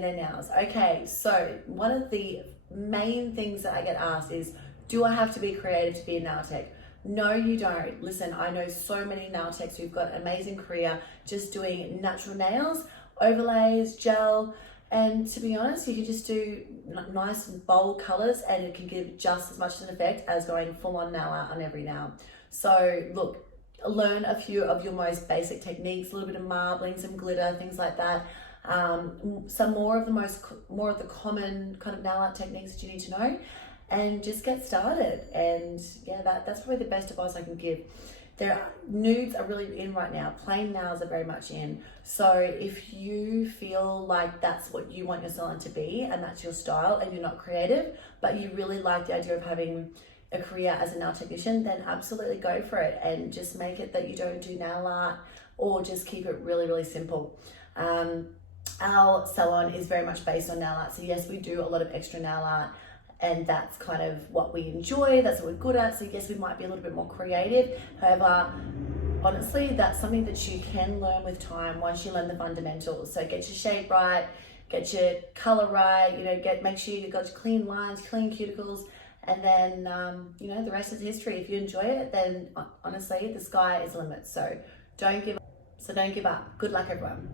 create their nails. Okay, so one of the main things that I get asked is, do I have to be creative to be a nail tech? No, you don't. Listen, I know so many nail techs who've got an amazing career just doing natural nails, overlays, gel, and to be honest, you can just do nice and bold colors and it can give just as much an effect as going full on nail art on every nail. So look, learn a few of your most basic techniques, a little bit of marbling, some glitter, things like that. Some more of the common kind of nail art techniques that you need to know, and just get started. And yeah, that's probably the best advice I can give. Nudes are really in right now. Plain nails are very much in. So if you feel like that's what you want your salon to be and that's your style and you're not creative, but you really like the idea of having a career as a nail technician, then absolutely go for it and just make it that you don't do nail art, or just keep it really, really simple. Our salon is very much based on nail art. So yes, we do a lot of extra nail art, and that's kind of what we enjoy, that's what we're good at. So yes, we might be a little bit more creative. However, honestly, that's something that you can learn with time once you learn the fundamentals. So get your shape right, get your color right, make sure you've got clean lines, clean cuticles, and then, the rest is history. If you enjoy it, then honestly, the sky is the limit. So don't give up. Good luck, everyone.